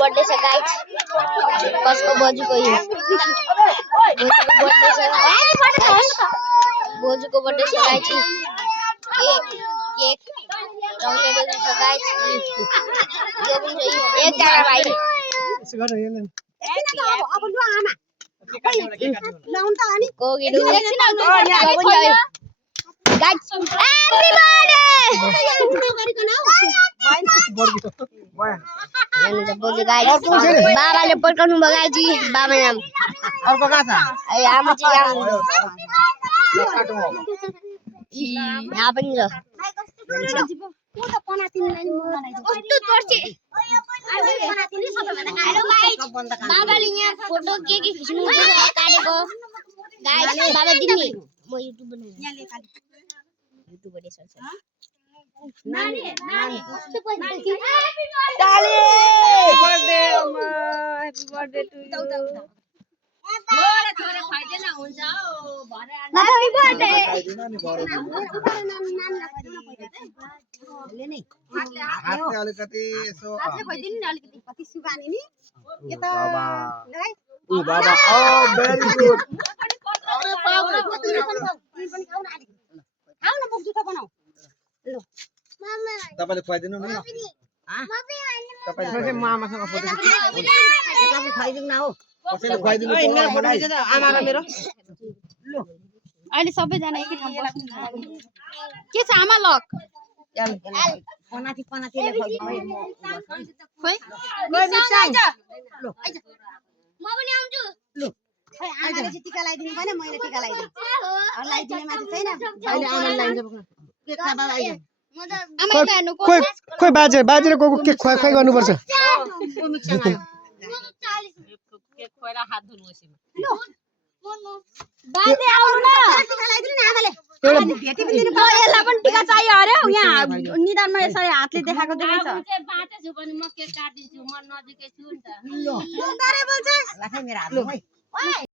birthday छ guys कसको बोजूको यो बोजूको बर्थडे छ गाइस केक चकलेट छ गाइस यो पनि छ एक जना भाइ यसो गर हेर्न अब लु आमा लाउन त अनि कोगिडु एकछिन गाइस ह्यापी बर्थडे बोजू गाइस बाबाले पड्काउनु भयो गाइस बाबा नाम अर्को का छ ए आमा चाहिँ यहाँ पनि छ बाबाले यहाँ फोटो के खिच्नु काटेको गाइस बाबा दिनु म युट्युब बनाउँछु युट्युब बडे सर्च नानी डाले बर्थडे अम्मा हैप्पी बर्थडे टु यु थोडे थोडे खाइदे न हुन्छ हो भरे हैप्पी बर्थडे हातले अलिकति यसो खोइदिनु नि अलिकति कति सुगानी नि यो त ऊ बाबा ओ भेरी गुड अरे बाप रे कति पनि खाउ न अलिकति खाउ न बुक जुठो बनाऊ ल तपाईले खुवाइदिनु नि तपाईले मामासँग फोटो तपाईँ खाइदिनु न हो कसैले खुवाइदिनु मेरो फोटो खिच त आमा र मेरो अहिले सबैजना एकै ठाउँ बस्नु के छ आमा लक पनाती पनातीले खोइ खोइ म पनि आउँछु लु खै आमाले चाहिँ टीका लगाइदिनु भएन मैले टीका लगाइदिएँ लगाइदिने मान्छे छैन अहिले आमा लगाइदिन्छ के खा बाबा आइज आमा हेर्नु को खोइ बाजे र कोको के खुवाइ गर्नुपर्छ केक खोएर हात धुनुहोस् बाजे आउनु न टीका लगाइदिनु न आमाले भेटी पनि दिनु यसलाई पनि टीका चाहियो अरे यहाँ निधारमा यसरी हातले देखाएको देखेछ बाटे छु भने म केक काट्दिन्छु म नजिकै छु नि त ल गरे बोल्छ ल खै मेरो हात